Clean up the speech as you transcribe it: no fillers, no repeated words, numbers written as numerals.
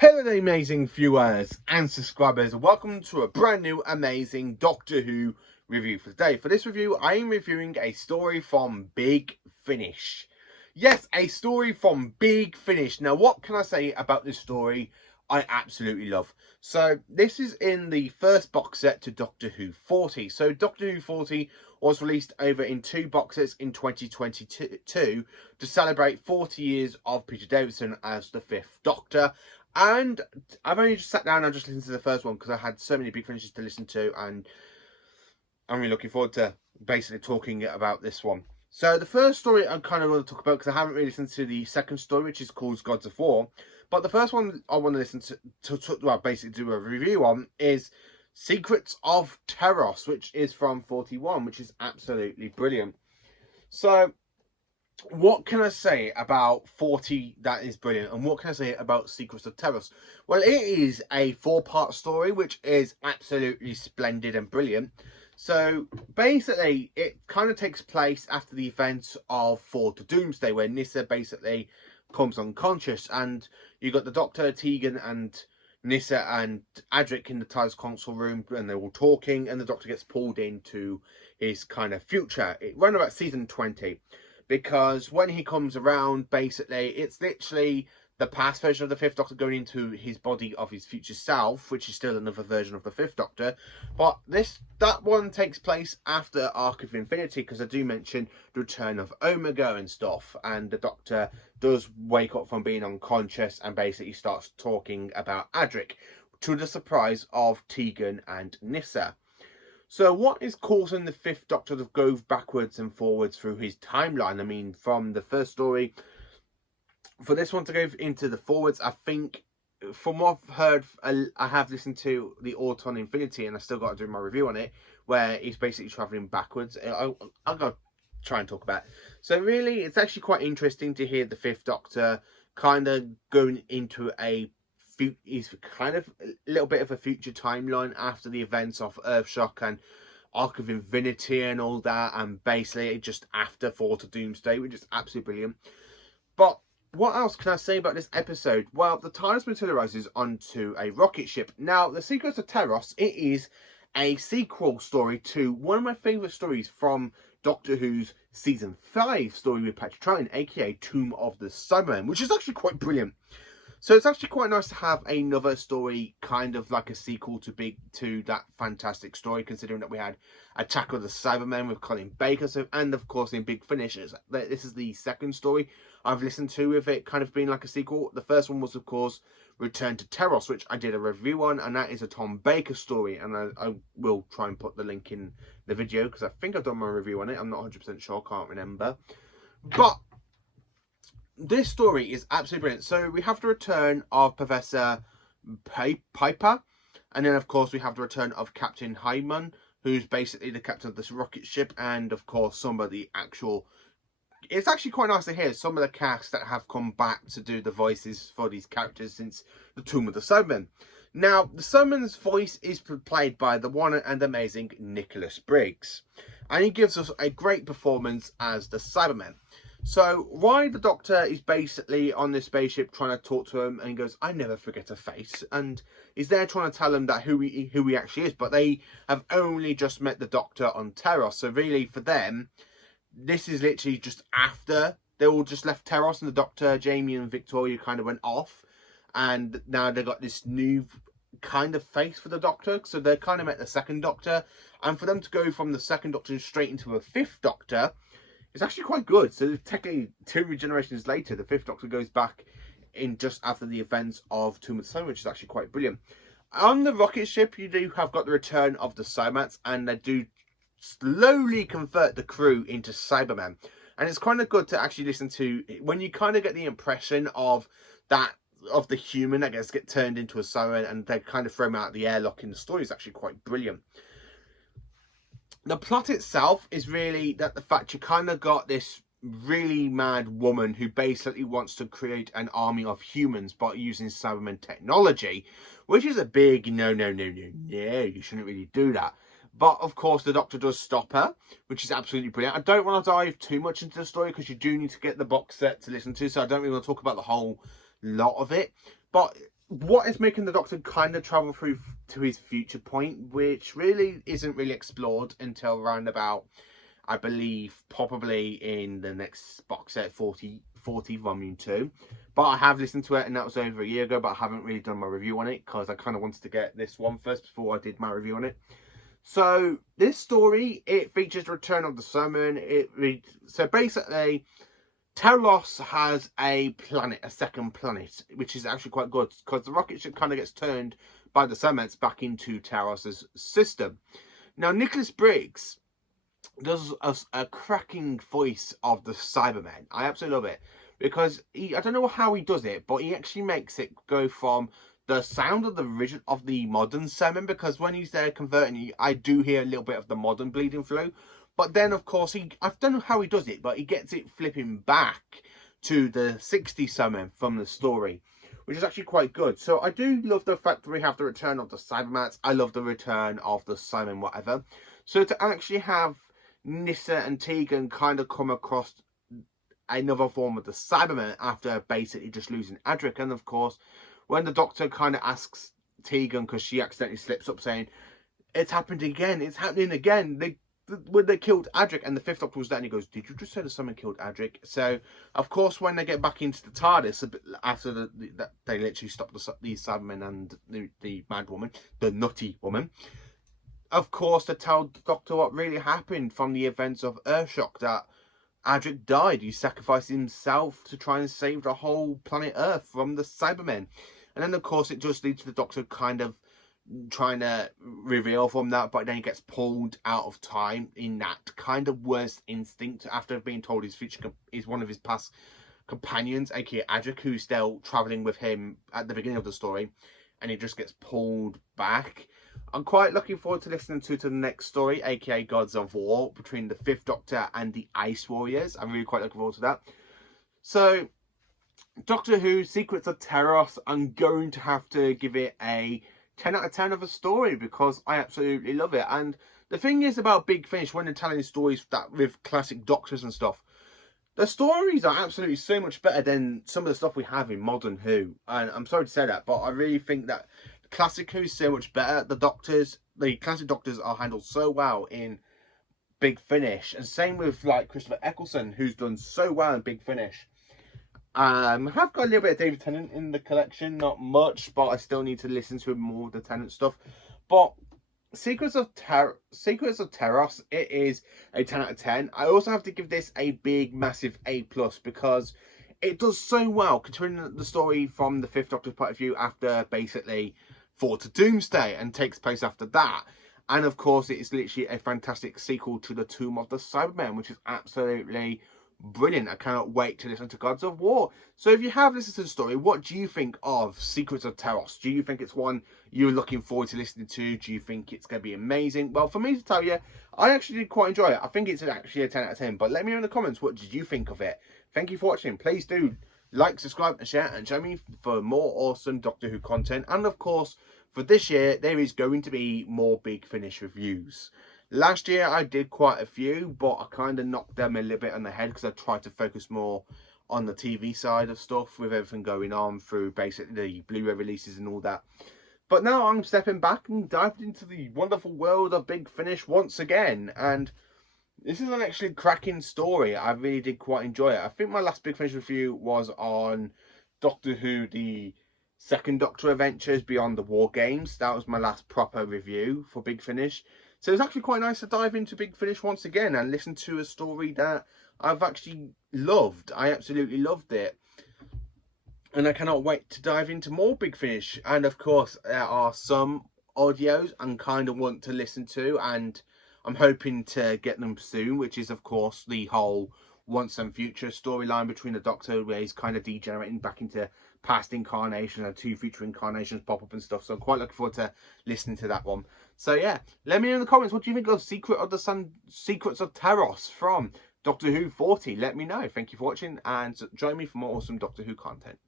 Hello there, amazing viewers and subscribers, and welcome to a brand new amazing Doctor Who review for today. For this review, I am reviewing a story from Big Finish. Yes, a story from Big Finish. Now, what can I say about this story? I absolutely love. So, this is in the first box set to Doctor Who 40. So, Doctor Who 40 was released over in two box sets in 2022 to celebrate 40 years of Peter Davison as the Fifth Doctor. And I've only just sat down and just listened to the first one because I had so many big finishes to listen to, and I'm really looking forward to basically talking about this one. So the first story I kind of want to talk about, because I haven't really listened to the second story, which is called Gods of War. But the first one I want to listen to well, basically do a review on, is Secrets of Tolos, which is from 41, which is absolutely brilliant. So what can I say about 40 that is brilliant, and what can I say about Secrets of Tolos? Well, it is a 4-part story which is absolutely splendid and brilliant. So basically it kind of takes place after the events of Fall to Doomsday, where Nyssa basically comes unconscious, and you got the Doctor, Tegan and Nyssa and Adric in the TARDIS console room, and they're all talking, and the Doctor gets pulled into his kind of future. It ran about season 20. Because when he comes around, basically, it's literally the past version of the Fifth Doctor going into his body of his future self, which is still another version of the Fifth Doctor. But that one takes place after Arc of Infinity, because I do mention the return of Omega and stuff, and the Doctor does wake up from being unconscious and basically starts talking about Adric, to the surprise of Tegan and Nyssa. So what is causing the Fifth Doctor to go backwards and forwards through his timeline? I mean, from the first story, for this one to go into the forwards, I think, from what I've heard, I have listened to the Autumn Infinity, and I still got to do my review on it, where he's basically travelling backwards. I'll go try and talk about it. So really, it's actually quite interesting to hear the Fifth Doctor kind of going into is kind of a little bit of a future timeline after the events of Earthshock and Arc of Infinity and all that, and basically just after Fall to Doomsday, which is absolutely brilliant. But what else can I say about this episode? Well, the TARDIS materializes onto a rocket ship. Now, The Secrets of Tolos, it is a sequel story to one of my favourite stories from Doctor Who's Season 5 story with Patrick Troughton, aka Tomb of the Cybermen, which is actually quite brilliant. So it's actually quite nice to have another story, kind of like a sequel to that fantastic story, considering that we had Attack of the Cybermen with Colin Baker, and of course in Big Finish, this is the second story I've listened to with it kind of being like a sequel. The first one was, of course, Return to Tolos, which I did a review on, and that is a Tom Baker story, and I will try and put the link in the video, because I think I've done my review on it. I'm not 100% sure, can't remember. But this story is absolutely brilliant. So we have the return of Professor Piper, and then of course we have the return of Captain Hyman, who's basically the captain of this rocket ship, and of course some of the actual... It's actually quite nice to hear some of the cast that have come back to do the voices for these characters since the Tomb of the Cybermen. Now, the Cybermen's voice is played by the one and amazing Nicholas Briggs, and he gives us a great performance as the Cybermen. So why the Doctor is basically on this spaceship trying to talk to him, and he goes, "I never forget a face," and he's there trying to tell him that who he actually is, but they have only just met the Doctor on Tolos. So really for them, this is literally just after they all just left Tolos, and the Doctor, Jamie and Victoria kind of went off, and now they got this new kind of face for the Doctor. So they kind of met the second Doctor, and for them to go from the second Doctor straight into a Fifth Doctor, it's actually quite good. So technically 2 generations later, the Fifth Doctor goes back in just after the events of Tomb of the Cybermen, which is actually quite brilliant. On the rocket ship, you do have got the return of the Cymats, and they do slowly convert the crew into Cybermen. And it's kind of good to actually listen to, when you kind of get the impression of that, of the human that gets turned into a Cyberman, and they kind of throw him out of the airlock in the story, is actually quite brilliant. The plot itself is really that the fact you kind of got this really mad woman who basically wants to create an army of humans by using Cybermen technology, which is a big no, you shouldn't really do that. But of course the Doctor does stop her, which is absolutely brilliant. I don't want to dive too much into the story because you do need to get the box set to listen to, so I don't really want to talk about the whole lot of it. But what is making the Doctor kind of travel through to his future point, which really isn't really explored until around about, I believe, probably in the next box set 40 Volume 2. But I have listened to it, and that was over a year ago, but I haven't really done my review on it because I kind of wanted to get this one first before I did my review on it. So this story, it features the return of the Cybermen. So basically, Tolos has a planet, a second planet, which is actually quite good because the rocket ship kind of gets turned by the Cybermen back into Taros' system. Now, Nicholas Briggs does a cracking voice of the Cybermen. I absolutely love it because I don't know how he does it, but he actually makes it go from the sound of the modern Cybermen, because when he's there converting, I do hear a little bit of the modern bleeding through. But then, of course, I don't know how he does it, but he gets it flipping back to the 60s Cybermen from the story, which is actually quite good. So I do love the fact that we have the return of the Cybermats. I love the return of the Cybermen, whatever. So to actually have Nyssa and Tegan kind of come across another form of the Cybermen after basically just losing Adric. And of course, when the Doctor kind of asks Tegan, because she accidentally slips up saying, it's happened again, it's happening again, when they killed Adric, and the Fifth Doctor was there, and he goes, did you just say that someone killed Adric? So of course, when they get back into the TARDIS after they literally stop these Cybermen and the mad woman, the nutty woman, of course, to tell the Doctor what really happened from the events of Earthshock, that Adric died. He sacrificed himself to try and save the whole planet Earth from the Cybermen. And then, of course, it just leads to the Doctor kind of trying to reveal from that, but then he gets pulled out of time in that kind of worst instinct after being told his future is one of his past companions, aka Adric, who's still travelling with him at the beginning of the story, and he just gets pulled back. I'm quite looking forward to listening to the next story, aka Gods of War, between the Fifth Doctor and the Ice Warriors. I'm really quite looking forward to that. So, Doctor Who, Secrets of Teros, I'm going to have to give it a 10 out of 10 of a story because I absolutely love it. And the thing is about Big Finish, when they're telling stories that with classic Doctors and stuff, the stories are absolutely so much better than some of the stuff we have in modern Who. And I'm sorry to say that, but I really think that classic Who is so much better. The classic Doctors are handled so well in Big Finish. And same with like Christopher Eccleston, who's done so well in Big Finish. I have got a little bit of David Tennant in the collection, not much, but I still need to listen to more of the Tennant stuff. But Secrets of Teros, it is a 10 out of 10. I also have to give this a big, massive A+, because it does so well, considering the story from the Fifth Doctor's point of view after basically Fought to Doomsday and takes place after that. And of course, it is literally a fantastic sequel to The Tomb of the Cybermen, which is absolutely brilliant. I cannot wait to listen to Gods of War. So if you have listened to the story, what do you think of Secrets of Teros? Do you think it's one you're looking forward to listening to? Do you think it's going to be amazing? Well, for me to tell you, I actually did quite enjoy it. I think it's actually a 10 out of 10. But let me know in the comments, what did you think of it? Thank you for watching. Please do like, subscribe and share, and join me for more awesome Doctor Who content. And of course, for this year, there is going to be more Big Finish reviews. Last year I did quite a few, but I kind of knocked them a little bit on the head because I tried to focus more on the TV side of stuff with everything going on through basically the Blu-ray releases and all that. But now I'm stepping back and diving into the wonderful world of Big Finish once again. And this is an actually cracking story. I really did quite enjoy it. I think my last Big Finish review was on Doctor Who, the Second Doctor Adventures Beyond the War Games. That was my last proper review for Big Finish. So it's actually quite nice to dive into Big Finish once again and listen to a story that I've actually loved. I absolutely loved it. And I cannot wait to dive into more Big Finish. And of course, there are some audios I kind of want to listen to, and I'm hoping to get them soon, which is of course the whole Once and Future storyline between the Doctor, where he's kind of degenerating back into past incarnations and 2 future incarnations pop up and stuff. So I'm quite looking forward to listening to that one. So yeah, let me know in the comments, what do you think of Secrets of Teros from Doctor Who 40? Let me know. Thank you for watching, and join me for more awesome Doctor Who content.